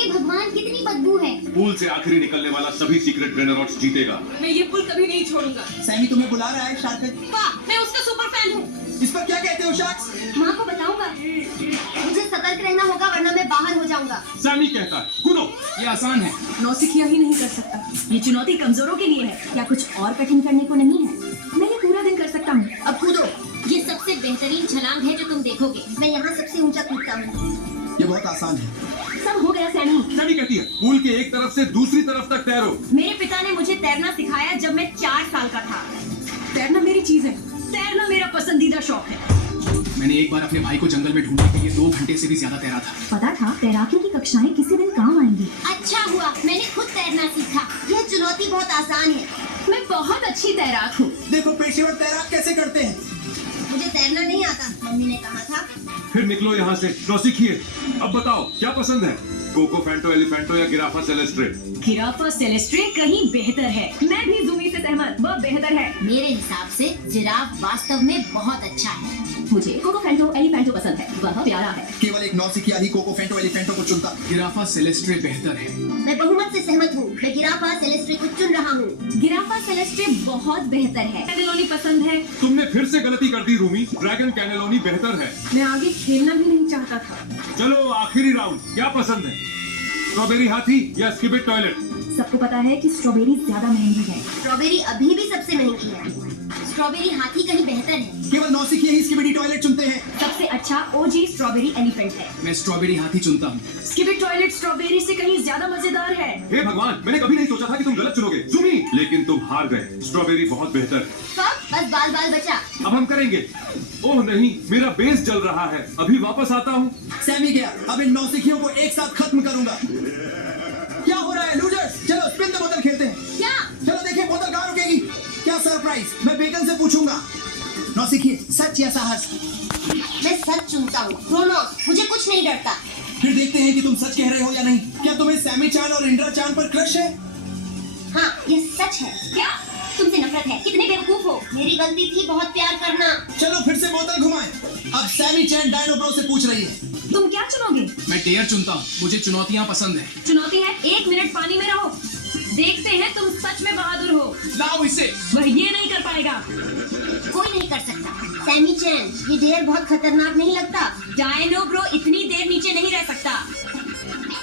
हे भगवान, कितनी बदबू है। पूल से आखिरी निकलने वाला सभी सीक्रेट ग्रेनरॉट्स जीतेगा। मैं ये पुल कभी नहीं छोड़ूंगा। सैमी तुम्हें बुला रहा है शार्क। वाह, मैं उसका सुपर फैन हूँ। इस पर क्या कहते हो शार्क्स? माँ को बताऊंगा। मुझे सतर्क रहना होगा वरना मैं बाहर हो जाऊंगा। सैमी कहता है कूदो। ये आसान है। नौसिखिया ही नहीं कर सकता। ये चुनौती कमजोरों के लिए है। क्या कुछ और कठिन करने को नहीं है? मैं ये पूरा दिन कर सकता हूँ। अब कूदो। ये सबसे बेहतरीन छलांग है जो तुम देखोगे। मैं यहाँ सबसे ऊंचा कूदता हूँ। ये बहुत आसान है। सब हो गया सैनी। सैमी कहती है पूल के एक तरफ से दूसरी तरफ तक तैरो। मेरे पिता ने मुझे तैरना सिखाया जब मैं 4 साल का था। तैरना मेरी चीज है। तैरना मेरा पसंदीदा शौक है। मैंने एक बार अपने भाई को जंगल में ढूंढने के लिए 2 घंटे से भी ज्यादा तैरा था। पता था तैराकी की कक्षाएं किसी दिन काम आएंगी। अच्छा हुआ मैंने खुद तैरना सीखा। यह चुनौती बहुत आसान है। मैं बहुत अच्छी तैराक हूँ। देखो पेशेवर तैराक कैसे करते हैं। मुझे तैरना नहीं आता, मम्मी ने कहा था। फिर निकलो यहाँ से, नौसिखिए। अब बताओ क्या पसंद है, कोको फैंटो, एलिफेंटो या गिराफा सेलेस्ट्रे? गिराफा सेलेस्ट्रे कहीं बेहतर है। मैं भी जूमी से सहमत, वह बेहतर है। मेरे हिसाब से जिराफ वास्तव में बहुत अच्छा है। मुझे कोको फैंटो एलिफेंटो पसंद है, वह प्यारा है। केवल एक नौसिखिया ही कोको फैंटो एलिफेंटो को चुनता। गिराफा सेलेस्ट्रे बेहतर है। मैं बहुमत से सहमत हूँ। मैं गिराफा सेलेस्ट्रे को चुन रहा हूँ। गिराफा सेलेस्ट्रे बहुत बेहतर है। कैनेलोनी पसंद है। तुमने फिर से गलती कर दी रूमी। ड्रैगन कैनेलोनी बेहतर है। मैं आगे खेलना भी नहीं चाहता था। चलो आखिरी राउंड, क्या पसंद है, स्ट्रॉबेरी हाथी या स्किबिट टॉयलेट? सबको पता है कि स्ट्रॉबेरी ज्यादा महंगी है। स्ट्रॉबेरी अभी भी सबसे महंगी है। स्ट्रॉबेरी हाथी कहीं बेहतर है। केवल नौसिखिया ही स्किबिडी टॉयलेट चुनते हैं। सबसे अच्छा ओजी स्ट्रॉबेरी एलिफेंट है। मैं स्ट्रॉबेरी हाथी चुनता हूँ। स्किबिट टॉयलेट स्ट्रॉबेरी से कहीं ज्यादा मजेदार है। हे भगवान, मैंने कभी नहीं सोचा था कि तुम गलत चुनोगे जूमी, लेकिन तुम हार गए। स्ट्रॉबेरी बहुत बेहतर है। कब? बस बाल बाल बचा। अब हम करेंगे। ओह नहीं, मेरा बेस जल रहा है, अभी वापस आता हूँ। सैमी गया। अब इन नौसिखियों को एक साथ खत्म करूंगा। क्या हो रहा है लूजर्स? चलो स्पिन द बोतल खेलते हैं। क्या? चलो देखिए बोतल कहाँ रुकेगी। क्या सरप्राइज, मैं बेकन से पूछूंगा। नौसिखिए, सच या साहस? मैं सच चुनता हूँ। क्रोनोस, मुझे कुछ नहीं डरता। फिर देखते हैं कि तुम सच कह रहे हो या नहीं। क्या तुम्हें सैमी चान और इंद्रा चान पर क्रश है? हाँ, ये सच है। क्या? तुमसे नफरत है। कितने बेवकूफ हो। मेरी गलती थी बहुत प्यार करना। चलो फिर से बोतल घुमाएं। अब सैमी चैन डायनो ब्रो से पूछ रही है। तुम क्या चुनोगे? मैं डेयर चुनता हूँ। मुझे चुनौतियाँ पसंद है। चुनौती है 1 मिनट पानी में रहो। देखते हैं तुम सच में बहादुर हो। लाओ इसे। वह ये नहीं कर पाएगा। कोई नहीं कर सकता। सैमी चैन, ये ढेर बहुत खतरनाक नहीं लगता? डायनो ब्रो इतनी देर नीचे नहीं रह सकता।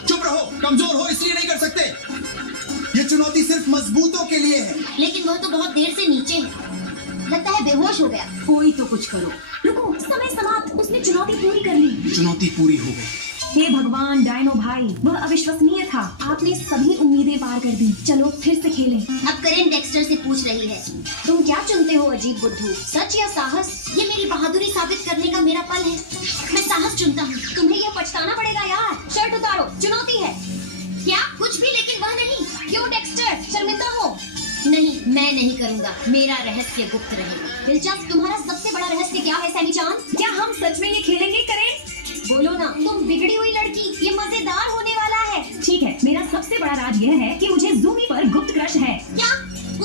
चुप रहो, कमजोर हो इसलिए नहीं कर सकते। ये चुनौती सिर्फ मजबूतों के लिए है। लेकिन वह तो बहुत देर से नीचे है। लगता है बेहोश हो गया। कोई तो कुछ करो। रुको, समय समाप्त। उसने चुनौती पूरी कर ली। चुनौती पूरी हो गई। हे भगवान डायनो भाई, वह अविश्वसनीय था। आपने सभी उम्मीदें पार कर दी। चलो फिर से खेलें। अब करेन डेक्स्टर से पूछ रही है, तुम क्या चुनते हो अजीब बुद्धू, सच या साहस? ये मेरी बहादुरी साबित करने का मेरा पल है। मैं साहस चुनता हूँ। तुम्हें यह पछताना पड़ेगा यार। शर्ट उतारो, चुनौती है। क्या? कुछ भी, लेकिन वह नहीं। क्यों डेक्स्टर, शर्मिंदा हो? नहीं, मैं नहीं करूँगा। मेरा रहस्य गुप्त रहेगा। दिलचस्प। तुम्हारा सबसे बड़ा रहस्य क्या है सैमी चान? क्या हम सच में ये खेलेंगे? करें? बोलो ना। तुम बिगड़ी हुई लड़की, ये मजेदार होने वाला है। ठीक है, मेरा सबसे बड़ा राज यह है कि मुझे जूमी पर गुप्त क्रश है। क्या?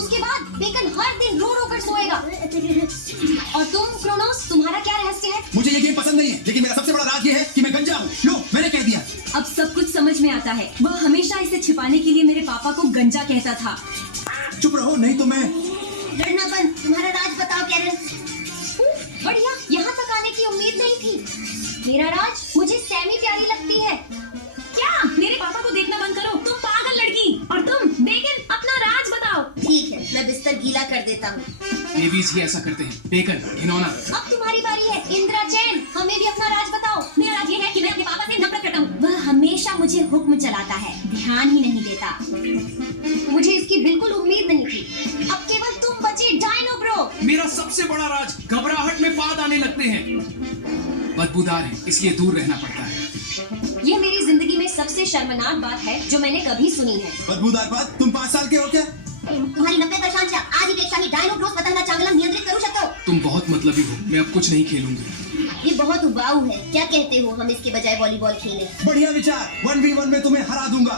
उसके बाद बेकन हर दिन रो रो कर सोएगा। और तुम क्रोनोस, तुम्हारा क्या रहस्य है? मुझे ये गेम पसंद नहीं है, लेकिन मेरा सबसे बड़ा राज ये है कि मैं गंजा हूँ। लो, मैंने कह दिया। अब सब कुछ समझ में आता है। वह हमेशा इसे छिपाने के लिए मेरे पापा को गंजा कहता था। चुप रहो, नहीं तो मैं। लड़ना बंद। तुम्हारा राज बताओ कैरल। बढ़िया, यहाँ तक आने की उम्मीद नहीं थी। मेरा राज? मुझे सैमी प्यारी लगती है। क्या? मेरे पापा को देखना बंद करो। तुम पागल लड़की। और तुम बेकन, अपना राज बताओ। ठीक है, मैं बिस्तर गीला कर देता हूँ। बेबीज ही ऐसा करते हैं। बेकन, घिनौना। अब तुम्हारी बारी है। इंद्रा चैन, हमें भी अपना राज बताओ। मेरा राज ये है कि मैं अपने पापा से नफरत करता हूँ। वह हमेशा मुझे हुक्म चलाता है, ध्यान ही नहीं देता। मुझे इसकी बिल्कुल उम्मीद नहीं थी। अब केवल तुम बचे डायनो ब्रो। मेरा सबसे बड़ा राज, घबराहट में पाद आने लगते हैं। बदबूदार है, इसलिए दूर रहना पड़ता है। ये मेरी जिंदगी में सबसे शर्मनाक बात है जो मैंने कभी सुनी है। बदबूदार बात? तुम 5 साल के हो क्या? तुम्हारी 90 प्रशांसा आज ही पेक्षा ही डायनो ब्रोस पतंगा चांगलम नियंत्रित करू शकतो। तुम बहुत मतलबी हो। मैं अब कुछ नहीं खेलूंगी। ये बहुत उबाऊ है। क्या कहते हो हम इसके बजाय वॉलीबॉल खेलें? बढ़िया विचार। 1v1 में तुम्हें हरा दूंगा।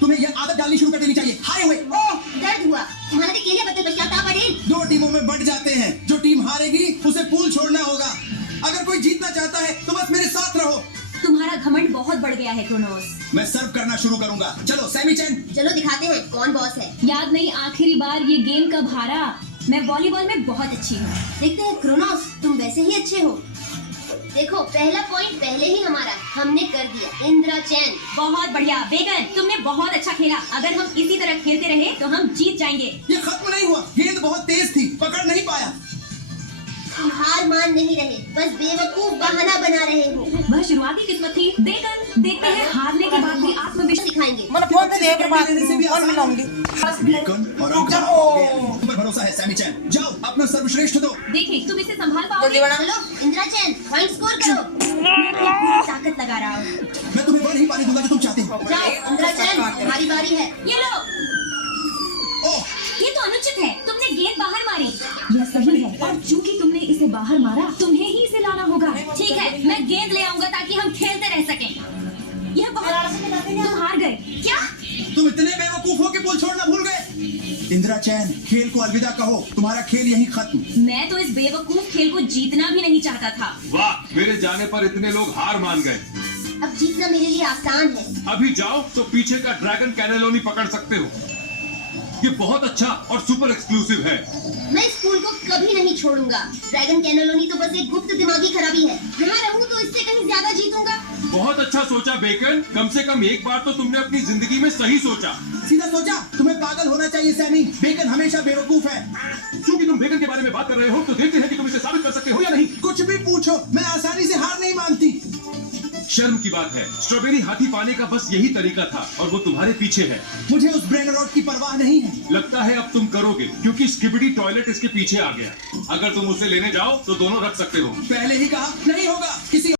तुम्हें यह आदत डालनी शुरू कर देनी चाहिए। हारे हुए। ओह, दर्द हुआ। तुम्हारे केले बदल पश्चाताप अड़ेल। 2 टीमों में बंट जाते हैं। जो टीम हारेगी उसे पूल छोड़ना होगा। अगर कोई जीतना चाहता है तो बस मेरे साथ रहो। तुम्हारा घमंड बहुत बढ़ गया है क्रोनोस। मैं सर्व करना शुरू करूंगा। चलो सैमी चैन। चलो दिखाते हैं कौन बॉस है। याद नहीं आखिरी बार ये गेम कब हारा? मैं वॉलीबॉल में बहुत अच्छी हूँ। देखते हैं क्रोनोस, तुम वैसे ही अच्छे हो। देखो पहला पॉइंट पहले ही हमारा, हमने कर दिया। इंदिरा चैन। बहुत बढ़िया बेगन, तुमने बहुत अच्छा खेला। अगर हम इसी तरह खेलते रहे तो हम जीत जाएंगे। ये खत्म नहीं हुआ। गेंद बहुत तेज थी, पकड़ नहीं पाया। तुम हार मान नहीं रहे, बस बेवकूफ बहाना बना रहे हो। वह शुरुआती किस्मत थी। बेगन, देखते हैं हारने के बाद भी आत्मविश्वास दिखाएंगे। मैंने फोन पे दिया कैंडी देने से भी फोन आसान मिलाऊंगी बेकन और हम खराब हो गए हैं। तुम पर भरोसा है सैमी चैन। जाओ अपना सर्वश्रेष्ठ दो। देखिए तुम इसे संभाल जल्दी पाओगे। बना चलो इंदिरा चैन, पॉइंट स्कोर करो। मैं अपनी पूरी ताकत लगा रहा हूँ। मैं तुम्हें वह नहीं पाने दूंगा जो तुम चाहते हो। जाओ इंदिरा चैन, तुम्हारी बारी है। ये लो, ओह, ये तो अनुचित है। तुमने गेंद बाहर मारी। यह सही है और चूंकि तुमने इसे बाहर मारा, तुम्हें ही इसे लाना होगा। ठीक है, मैं गेंद ले आऊंगा ताकि हम खेलते रह सकें। यह बहुत तुम हार गए। क्या? तुम इतने बेवकूफ हो कि पुल छोड़ना भूल गए। इंदिरा चैन, खेल को अलविदा कहो। तुम्हारा खेल यहीं खत्म। मैं तो इस बेवकूफ खेल को जीतना भी नहीं चाहता था। वाह, मेरे जाने पर इतने लोग हार मान गए। अब जीतना मेरे लिए आसान है। अभी जाओ तो पीछे का ड्रैगन कैनेलोनी पकड़ सकते हो। ये बहुत अच्छा और सुपर एक्सक्लूसिव है। मैं इस फूल को कभी नहीं छोड़ूंगा। ड्रैगन कैनेलोनी तो बस एक गुप्त दिमागी खराबी है। यहाँ रहूँ तो इससे कहीं ज्यादा जीतूंगा। बहुत अच्छा सोचा बेकन। कम से कम एक बार तो तुमने अपनी जिंदगी में सही सोचा। सीधा सोचा। तुम्हें पागल होना चाहिए सैमी। बेकन हमेशा बेवकूफ है। क्योंकि तुम बेकन के बारे में बात कर रहे हो तो देखते हैं कि तुम इसे साबित कर सकते हो या नहीं। कुछ भी पूछो, मैं आसानी से हार नहीं मानती। शर्म की बात है, स्ट्रॉबेरी हाथी पाने का बस यही तरीका था और वो तुम्हारे पीछे है। मुझे उस ब्रेन रॉड की परवाह नहीं है। लगता है अब तुम करोगे क्योंकि स्किबिडी टॉयलेट इसके पीछे आ गया। अगर तुम उसे लेने जाओ तो दोनों रख सकते हो। पहले ही कहा नहीं होगा। किसी